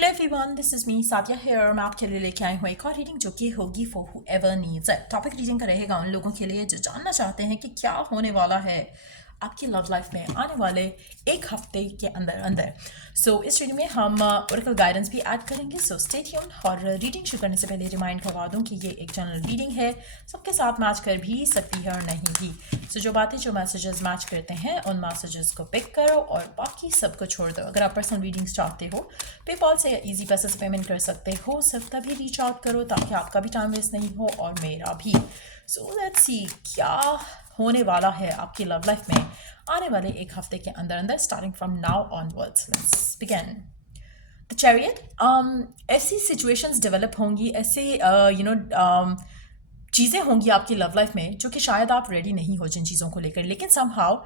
Hello everyone, this is me Sadia here और मैं आपके लिए लेके आई हूँ एक और रीडिंग जो कि होगी for whoever needs it. Topic reading का रहेगा उन लोगों के लिए जो जानना चाहते हैं कि क्या होने वाला है आपकी लव लाइफ में आने वाले एक हफ्ते के अंदर अंदर। इस रीडिंग में हम ओरेकल गाइडेंस भी ऐड करेंगे, सो स्टे ट्यून्ड। और रीडिंग शुरू करने से पहले रिमाइंड करवा दूं कि ये एक जनरल रीडिंग है, सबके साथ मैच कर भी सकती है और नहीं भी। जो बातें जो मैसेजेस मैच करते हैं उन मैसेजेस को पिक करो और बाकी सबको छोड़ दो। अगर आप पर्सनल रीडिंग्स चाहते हो पेपॉल से या ईजी पैसे से पेमेंट कर सकते हो, सिर्फ तभी रीच आउट करो ताकि आपका भी टाइम वेस्ट नहीं हो और मेरा भी। लेट्स सी क्या होने वाला है आपकी लव लाइफ में आने वाले एक हफ्ते के अंदर अंदर, starting from now onwards. Let's begin. The chariot, ऐसी सिचुएशंस डेवलप होंगी, ऐसे चीज़ें होंगी आपकी लव लाइफ में जो कि शायद आप रेडी नहीं हो जिन चीज़ों को लेकर, लेकिन somehow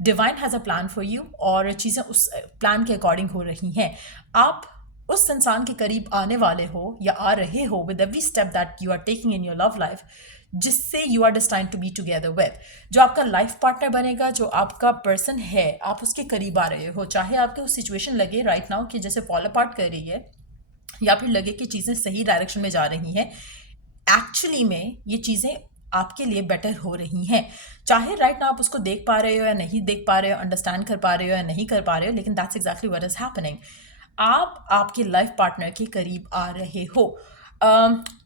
divine has a plan for you और चीज़ें उस प्लान के अकॉर्डिंग हो रही हैं। आप उस इंसान के करीब आने वाले हो या आ रहे हो with every step that you are taking in your love life, जिससे you are destined to be together with. जो आपका लाइफ पार्टनर बनेगा, जो आपका पर्सन है, आप उसके करीब आ रहे हो। चाहे आपके उस सिचुएशन लगे राइट नाउ कि जैसे फॉल अपार्ट कर रही है, या फिर लगे कि चीज़ें सही डायरेक्शन में जा रही हैं, एक्चुअली में ये चीज़ें आपके लिए बेटर हो रही हैं। चाहे राइट ना आप उसको देख पा रहे हो या नहीं देख पा रहे हो, अंडरस्टैंड कर पा रहे हो या नहीं कर पा रहे हो, लेकिन that's exactly what is happening. आप आपके लाइफ पार्टनर के करीब आ रहे हो।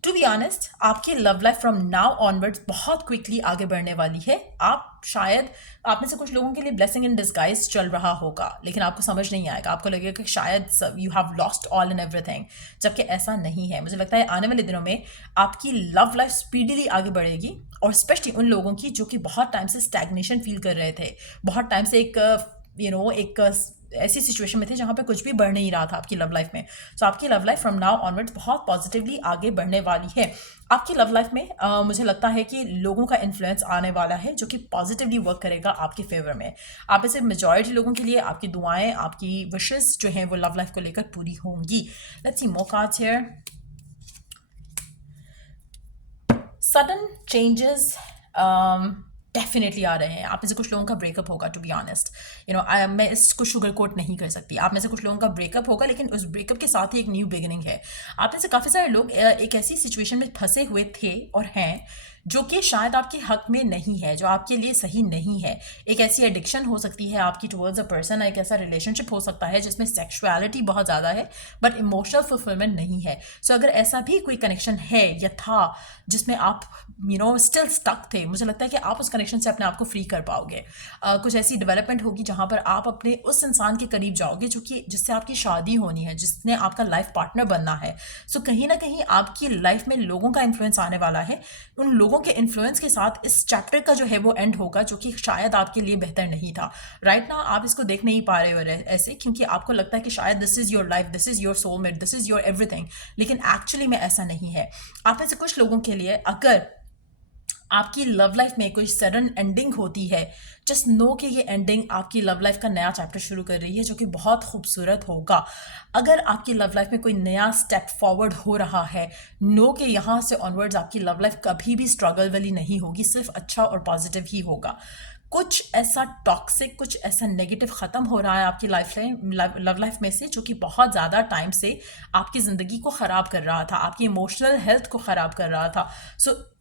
टू बी ऑनेस्ट, आपकी love life from now onwards बहुत क्विकली आगे बढ़ने वाली है। आप में से कुछ लोगों के लिए ब्लेसिंग इन डिस्गाइज चल रहा होगा, लेकिन आपको समझ नहीं आएगा। आपको लगेगा कि शायद you have lost all in everything, जबकि ऐसा नहीं है। मुझे लगता है आने वाले दिनों में आपकी लव लाइफ स्पीडीली आगे बढ़ेगी, और स्पेशली उन लोगों की जो कि बहुत टाइम से स्टैग्नेशन फील कर रहे थे, बहुत टाइम से एक ऐसी सिचुएशन में थे जहाँ पे कुछ भी बढ़ नहीं रहा था आपकी लव लाइफ में। आपकी love life from now onwards बहुत पॉजिटिवली आगे बढ़ने वाली है। आपकी लव लाइफ में मुझे लगता है कि लोगों का इन्फ्लुएंस आने वाला है जो कि पॉजिटिवली वर्क करेगा आपके फेवर में। आप ऐसे मेजॉरिटी लोगों के लिए आपकी दुआएं, आपकी विशेस जो हैं वो लव लाइफ को लेकर पूरी होंगी। Let's see more cards here. Sudden changes definitely आ रहे हैं। आप में से कुछ लोगों का ब्रेकअप होगा, टू बी ऑनेस्ट। मैं इसको शुगर कोट नहीं कर सकती। आप में से कुछ लोगों का ब्रेकअप होगा, लेकिन उस ब्रेकअप के साथ ही एक न्यू बिगिनिंग है। आप में से काफ़ी सारे लोग एक ऐसी सिचुएशन में फंसे हुए थे और हैं जो कि शायद आपके हक में नहीं है, जो आपके लिए सही नहीं है। एक ऐसी एडिक्शन हो सकती है आपकी टुवर्ड्स अ पर्सन, एक ऐसा रिलेशनशिप हो सकता है जिसमें सेक्सुअलिटी बहुत ज़्यादा है बट इमोशनल फुलफिलमेंट नहीं है। अगर ऐसा भी कोई कनेक्शन है या था जिसमें आप स्टिल स्टक थे, मुझे लगता है कि आप उस कनेक्शन से अपने आप को फ्री कर पाओगे। कुछ ऐसी डेवलपमेंट होगी जहाँ पर आप अपने उस इंसान के करीब जाओगे जो कि जिससे आपकी शादी होनी है, जिसने आपका लाइफ पार्टनर बनना है। कहीं ना कहीं आपकी लाइफ में लोगों का इन्फ्लुएंस आने वाला है। उन लोगों के इन्फ्लुएंस के साथ इस चैप्टर का जो है वो एंड होगा, जो कि शायद आपके लिए बेहतर नहीं था। राइट नाउ आप इसको देख नहीं पा रहे हो ऐसे, क्योंकि आपको लगता है कि शायद this is your life, this is your soulmate, this is your everything, लेकिन एक्चुअली में ऐसा नहीं है। आप में से कुछ लोगों के लिए अगर आपकी लव लाइफ में कोई सडन एंडिंग होती है, जस्ट नो कि ये एंडिंग आपकी लव लाइफ का नया चैप्टर शुरू कर रही है जो कि बहुत खूबसूरत होगा। अगर आपकी लव लाइफ में कोई नया स्टेप फॉरवर्ड हो रहा है, नो कि यहाँ से ऑनवर्ड्स आपकी लव लाइफ कभी भी स्ट्रगल वाली नहीं होगी, सिर्फ अच्छा और पॉजिटिव ही होगा। कुछ ऐसा टॉक्सिक, कुछ ऐसा नेगेटिव ख़त्म हो रहा है आपकी लव लाइफ में से, जो कि बहुत ज़्यादा टाइम से आपकी ज़िंदगी को ख़राब कर रहा था, आपकी इमोशनल हेल्थ को ख़राब कर रहा था।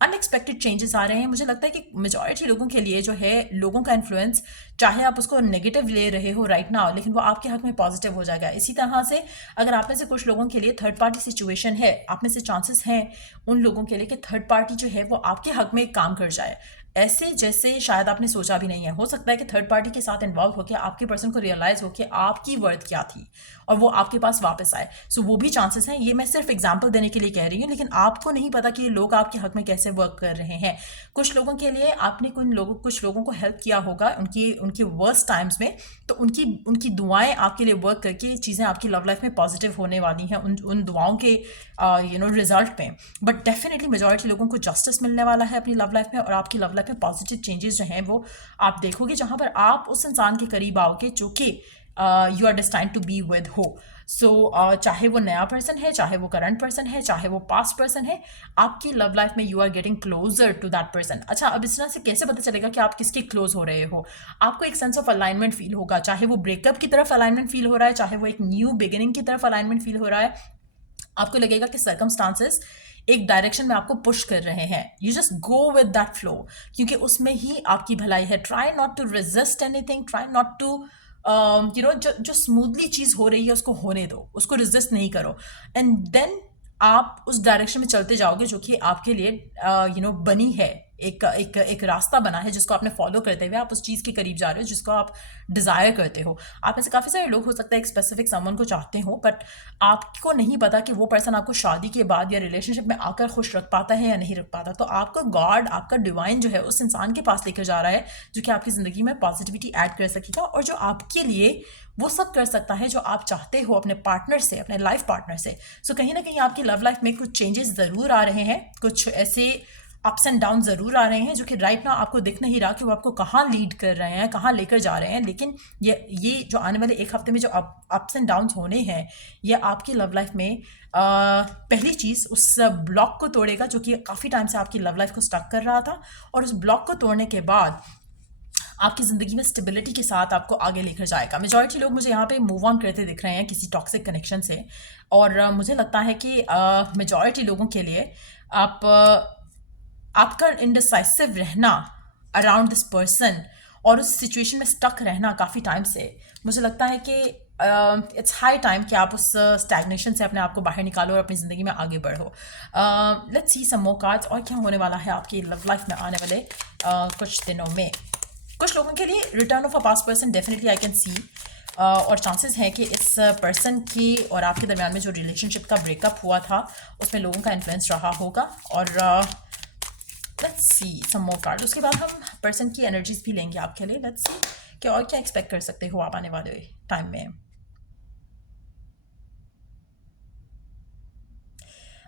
अनएक्सपेक्टेड चेंजेस आ रहे हैं। मुझे लगता है कि मेजॉरिटी लोगों के लिए जो है लोगों का इन्फ्लुएंस, चाहे आप उसको नेगेटिव ले रहे हो राइट नाउ, लेकिन वो आपके हक में पॉजिटिव हो जाएगा। इसी तरह से अगर आप में से कुछ लोगों के लिए थर्ड पार्टी सिचुएशन है, आप में से चांसेस हैं उन लोगों के लिए कि थर्ड पार्टी जो है वो आपके हक में काम कर जाए, ऐसे जैसे शायद आपने सोचा भी नहीं है। हो सकता है कि थर्ड पार्टी के साथ इन्वॉल्व होकर आपके पर्सन को रियलाइज हो कि आपकी वर्थ क्या थी और वो आपके पास वापस आए। वो भी चांसेस हैं। ये मैं सिर्फ एग्जांपल देने के लिए कह रही हूँ, लेकिन आपको नहीं पता कि ये लोग आपके हक में कैसे वर्क कर रहे हैं। कुछ लोगों के लिए आपने कुछ लोगों को हेल्प किया होगा उनके वर्स्ट टाइम्स में, तो उनकी दुआएं आपके लिए वर्क करके चीज़ें आपकी लव लाइफ में पॉजिटिव होने वाली हैं उन दुआओं के रिजल्ट में। बट डेफिनेटली मेजॉरिटी लोगों को जस्टिस मिलने वाला है अपनी लव लाइफ में, और आपकी लव लाइफ में पॉजिटिव चेंजेस जो हैं वो आप देखोगे, जहाँ पर आप उस इंसान के करीब आओगे जो कि you are destined to be with हो. सो चाहे वो नया पर्सन है, चाहे वो करंट पर्सन है, चाहे वो पास्ट पर्सन है, आपकी लव लाइफ में you are getting closer to that person. अच्छा, अब इस तरह से कैसे पता चलेगा कि आप किसके क्लोज हो रहे हो? आपको एक सेंस ऑफ अलाइनमेंट फील होगा, चाहे वो ब्रेकअप की तरफ अलाइनमेंट फील हो रहा है, चाहे वो एक न्यू बिगिनिंग की तरफ अलाइनमेंट फील हो रहा है. आपको लगेगा कि सर्कमस्टांसेस एक डायरेक्शन में आपको पुश कर रहे हैं. You just go with that flow, क्योंकि उसमें ही आपकी भलाई है. Try not to resist anything, try not to जो स्मूथली चीज़ हो रही है उसको होने दो, उसको रेजिस्ट नहीं करो. एंड देन आप उस डायरेक्शन में चलते जाओगे जो कि आपके लिए बनी है. एक रास्ता बना है जिसको आपने फॉलो करते हुए आप उस चीज़ के करीब जा रहे हो जिसको आप डिज़ायर करते हो. आप में से काफ़ी सारे लोग हो सकता है एक स्पेसिफिक समवन को चाहते हो, बट आपको नहीं पता कि वो पर्सन आपको शादी के बाद या रिलेशनशिप में आकर खुश रख पाता है या नहीं रख पाता. तो आपका गॉड, आपका डिवाइन जो है उस इंसान के पास लेकर जा रहा है जो कि आपकी ज़िंदगी में पॉजिटिविटी ऐड कर सकेगा और जो आपके लिए वो सब कर सकता है जो आप चाहते हो अपने पार्टनर से, अपने लाइफ पार्टनर से. सो कहीं ना कहीं आपकी लव लाइफ में कुछ चेंजेस ज़रूर आ रहे हैं, कुछ ऐसे अप्स एंड डाउन ज़रूर आ रहे हैं जो कि राइट नाउ आपको दिख नहीं रहा कि वो आपको कहाँ लीड कर रहे हैं, कहाँ लेकर जा रहे हैं. लेकिन ये जो आने वाले एक हफ्ते में जो अप्स एंड डाउन्स होने हैं, ये आपकी लव लाइफ में पहली चीज़ उस ब्लॉक को तोड़ेगा जो कि काफ़ी टाइम से आपकी लव लाइफ को स्टक कर रहा था. और उस ब्लॉक को तोड़ने के बाद आपकी ज़िंदगी में स्टेबिलिटी के साथ आपको आगे लेकर जाएगा. मेजॉरिटी लोग मुझे यहाँ पे मूव ऑन करते दिख रहे हैं किसी टॉक्सिक कनेक्शन से. और मुझे लगता है कि मेजॉरिटी लोगों के लिए आपका इनडिसाइसिव रहना अराउंड दिस पर्सन और उस सिचुएशन में स्टक रहना काफ़ी टाइम से, मुझे लगता है कि इट्स हाई टाइम कि आप उस स्टैग्नेशन से अपने आप को बाहर निकालो और अपनी ज़िंदगी में आगे बढ़ो. Let's see some more cards और क्या होने वाला है आपकी लव लाइफ में आने वाले कुछ दिनों में. कुछ लोगों के लिए return of a past person definitely I can see, और चांसेस हैं कि इस पर्सन की और आपके दरमियान में जो रिलेशनशिप का ब्रेकअप हुआ था उसमें लोगों का इन्फ्लुएंस रहा होगा. और let's see some more card. उसके बाद हम पर्सन की एनर्जीज भी लेंगे आपके लिए. लेट्स सी कि और क्या एक्सपेक्ट कर सकते हो आप आने वाले टाइम में.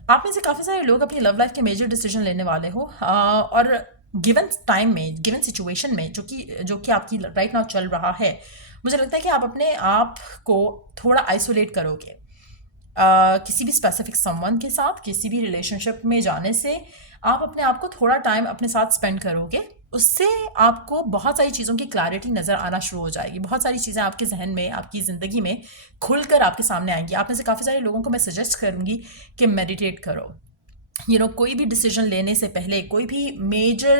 आप में से काफ़ी सारे लोग अपनी लव लाइफ के मेजर डिसीजन लेने वाले हो, और गिवन टाइम में, गिवन सिचुएशन में जो कि आपकी राइट नाउ चल रहा है, मुझे लगता है कि आप अपने आप को थोड़ा आइसोलेट करोगे. किसी भी स्पेसिफिक समवन के साथ किसी भी रिलेशनशिप में जाने से आप अपने आप को थोड़ा टाइम अपने साथ स्पेंड करोगे. उससे आपको बहुत सारी चीज़ों की क्लैरिटी नज़र आना शुरू हो जाएगी. बहुत सारी चीज़ें आपके जहन में, आपकी ज़िंदगी में खुलकर आपके सामने आएंगी. आप में से काफ़ी सारे लोगों को मैं सजेस्ट करूँगी कि मेडिटेट करो. कोई भी डिसीजन लेने से पहले, कोई भी मेजर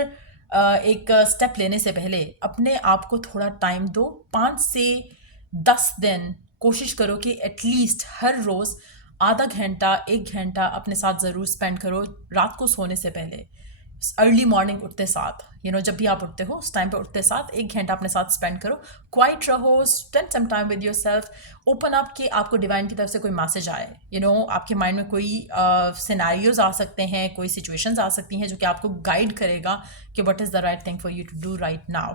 एक स्टेप लेने से पहले अपने आप को थोड़ा टाइम दो. 5 से 10 दिन कोशिश करो कि एटलीस्ट हर रोज़ आधा घंटा 1 घंटा अपने साथ ज़रूर स्पेंड करो. रात को सोने से पहले, अर्ली मॉर्निंग उठते साथ, जब भी आप उठते हो उस टाइम पे उठते साथ 1 घंटा अपने साथ स्पेंड करो. क्वाइट रहो, spend some time with yourself. Open up कि आपको डिवाइन की तरफ से कोई मैसेज आए. आपके माइंड में कोई सिनेरियोज आ सकते हैं, कोई सिचुएशंस आ सकती हैं जो कि आपको गाइड करेगा कि what is the right thing for you to do right now.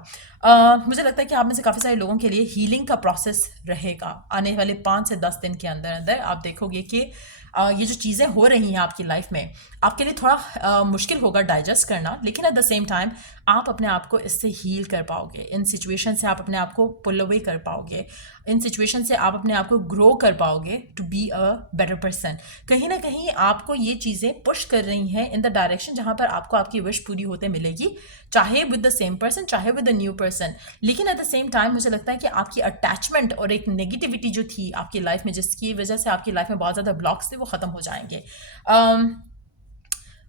मुझे लगता है कि आप में से काफ़ी सारे लोगों के लिए हीलिंग का प्रोसेस रहेगा आने वाले 5 से 10 दिन के अंदर अंदर. आप देखोगे कि ये जो चीज़ें हो रही हैं आपकी लाइफ में, आपके लिए थोड़ा मुश्किल होगा डाइजेस्ट करना, लेकिन एट द सेम टाइम आप अपने आप को इससे हील कर पाओगे. इन सिचुएशन से आप अपने आप को पुल अवे कर पाओगे. इन सिचुएशन से आप अपने आप को ग्रो कर पाओगे to be a better person. कहीं ना कहीं आपको ये चीज़ें पुश कर रही हैं इन द डायरेक्शन जहाँ पर आपको आपकी विश पूरी होते मिलेगी, चाहे विद द सेम पर्सन, चाहे विद द न्यू पर्सन. लेकिन एट द सेम टाइम मुझे लगता है कि आपकी अटैचमेंट और एक नेगेटिविटी जो थी आपकी लाइफ में, जिसकी वजह से आपकी लाइफ में बहुत ज़्यादा ब्लॉक्स थे, वो ख़त्म हो जाएंगे.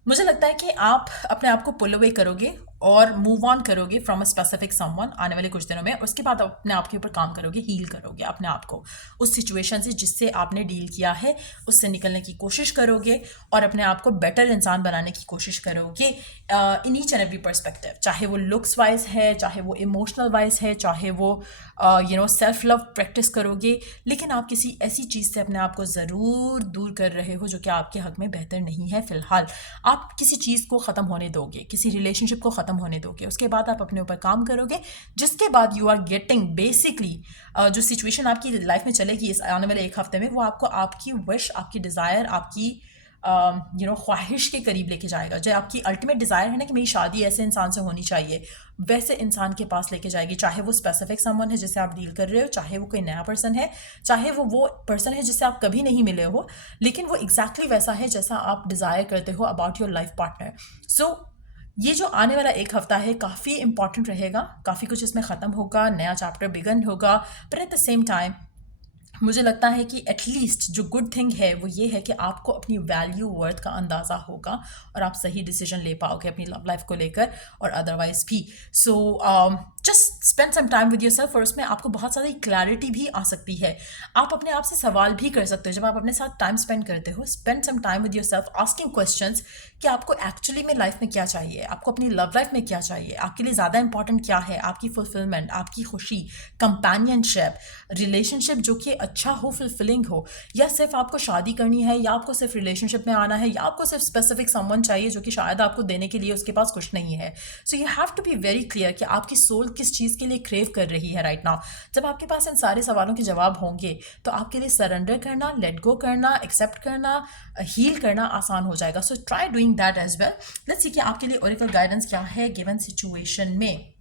मुझे लगता है कि आप अपने आप को पुल अवे करोगे और मूव ऑन करोगे फ्रॉम अ स्पेसिफिक समवन आने वाले कुछ दिनों में. उसके बाद अपने आप के ऊपर काम करोगे, हील करोगे अपने आप को उस सिचुएशन से जिससे आपने डील किया है, उससे निकलने की कोशिश करोगे और अपने आप को बेटर इंसान बनाने की कोशिश करोगे in each and every perspective. चाहे वो लुक्स वाइज है, चाहे वो इमोशनल वाइज है, चाहे वो सेल्फ लव प्रैक्टिस करोगे. लेकिन आप किसी ऐसी चीज़ से अपने आप को ज़रूर दूर कर रहे हो जो कि आपके हक में बेहतर नहीं है. फ़िलहाल आप किसी चीज़ को ख़त्म होने दोगे, किसी रिलेशनशिप को ख़त्म होने दोगे, उसके बाद आप अपने ऊपर काम करोगे, जिसके बाद यू आर गेटिंग बेसिकली जो सिचुएशन आपकी लाइफ में चलेगी इस आने वाले एक हफ्ते में, वो आपको आपकी विश, आपकी डिज़ायर, आपकी ख्वाहिश के करीब लेके जाएगा। जो आपकी अल्टीमेट डिज़ायर है ना कि मेरी शादी ऐसे इंसान से होनी चाहिए, वैसे इंसान के पास लेके जाएगी। चाहे वो स्पेसिफिक समवन है जिससे आप डील कर रहे हो, चाहे वो कोई नया पर्सन है, चाहे वो पर्सन है जिससे आप कभी नहीं मिले हो, लेकिन वो एग्जैक्टली वैसा है जैसा आप डिज़ायर करते हो अबाउट योर लाइफ पार्टनर। सो ये जो आने वाला एक हफ्ता है काफ़ी इंपॉर्टेंट रहेगा, काफ़ी कुछ इसमें ख़त्म होगा, नया चैप्टर बिगन होगा, पर एट द सेम टाइम मुझे लगता है कि एटलीस्ट जो गुड थिंग है वो ये है कि आपको अपनी वैल्यू वर्थ का अंदाज़ा होगा और आप सही डिसीजन ले पाओगे अपनी लव लाइफ को लेकर और अदरवाइज भी। So just spend some time with yourself, और उसमें आपको बहुत सारी क्लैरिटी भी आ सकती है। आप अपने आप से सवाल भी कर सकते हो जब आप अपने साथ टाइम स्पेंड करते हो। Spend some time with yourself asking questions कि आपको एक्चुअली में लाइफ में क्या चाहिए, आपको अपनी लव लाइफ में क्या चाहिए, आपके लिए ज़्यादा इंपॉर्टेंट क्या है, आपकी फुलफिलमेंट, आपकी खुशी, कंपेनियनशिप, रिलेशनशिप जो कि अच्छा हो, फुलफिलिंग हो, या सिर्फ आपको शादी करनी है, या आपको सिर्फ रिलेशनशिप में आना है, या आपको सिर्फ स्पेसिफिक समवन चाहिए जो कि शायद आपको देने के लिए उसके पास कुछ नहीं है। So you have to be very clear कि आपकी सोल किस चीज़ के लिए क्रेव कर रही है राइट नाउ। जब आपके पास इन सारे सवालों के जवाब होंगे तो आपके लिए सरेंडर करना, लेट गो करना, एक्सेप्ट करना, हील करना आसान हो जाएगा। So try doing that as well. Let's see कि आपके लिए ओरेकल गाइडेंस क्या है गिवन सिचुएशन में।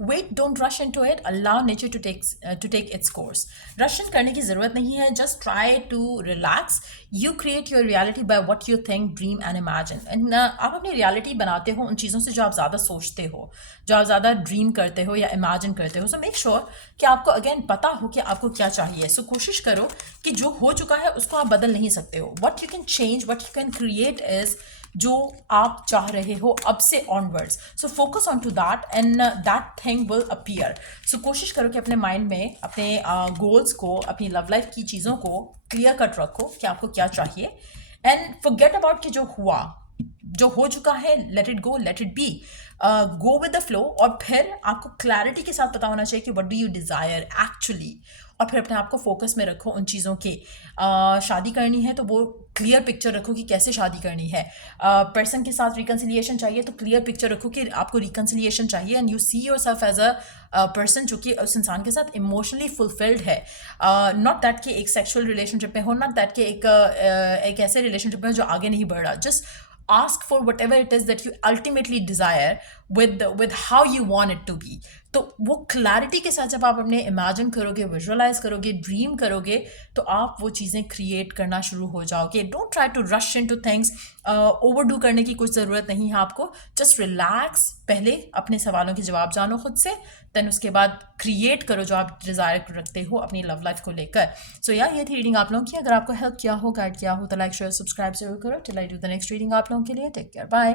Wait, don't rush into it, allow nature to take its course. Rush in करने की ज़रूरत नहीं है, just try to relax. You create your reality by what you think, dream and imagine. And आप अपनी reality बनाते हो उन चीज़ों से जो आप ज़्यादा सोचते हो, जो आप ज़्यादा ड्रीम करते हो या इमेजिन करते हो। सो मेक श्योर कि आपको अगेन पता हो कि आपको क्या चाहिए। सो कोशिश करो कि जो हो चुका है उसको आप बदल नहीं सकते हो। What you can change, what you can create is जो आप चाह रहे हो अब से onwards. So focus on to that and that thing will appear. So कोशिश करो कि अपने माइंड में अपने गोल्स को, अपनी लव लाइफ की चीज़ों को क्लियर कट रखो कि आपको क्या चाहिए, एंड फॉरगेट अबाउट कि जो हुआ, जो हो चुका है, let it go, let it be, go with the flow. और फिर आपको क्लैरिटी के साथ पता होना चाहिए कि what do you desire actually, और फिर अपने आप को फोकस में रखो उन चीज़ों के। शादी करनी है तो वो क्लियर पिक्चर रखो कि कैसे शादी करनी है। पर्सन के साथ रिकन्सिलिएशन चाहिए तो क्लियर पिक्चर रखो कि आपको रिकन्सिलिएशन चाहिए, and you see yourself as a person जो कि उस इंसान के साथ इमोशनली फुलफिल्ड है। नॉट दैट कि एक सेक्शुअल रिलेशनशिप में हो, नॉट दैट कि एक ऐसे रिलेशनशिप में जो आगे नहीं बढ़ रहा। Just ask for whatever it is that you ultimately desire with how you want it to be. तो वो क्लैरिटी के साथ जब आप अपने इमेजिन करोगे, विजुअलाइज करोगे, ड्रीम करोगे, तो आप वो चीज़ें क्रिएट करना शुरू हो जाओगे। Don't try to rush into things, overdo करने की कुछ ज़रूरत नहीं है आपको। जस्ट रिलैक्स, पहले अपने सवालों के जवाब जानो खुद से, देन उसके बाद क्रिएट करो जो आप डिज़ायर रखते हो अपनी लव लाइफ को लेकर। सो यार ये थी रीडिंग आप लोगों की। अगर आपको हेल्प किया हो, गाइड किया हो, तो लाइक शेयर सब्सक्राइब जरूर करो। Till I do the next reading आप लोगों के लिए। Take care, bye.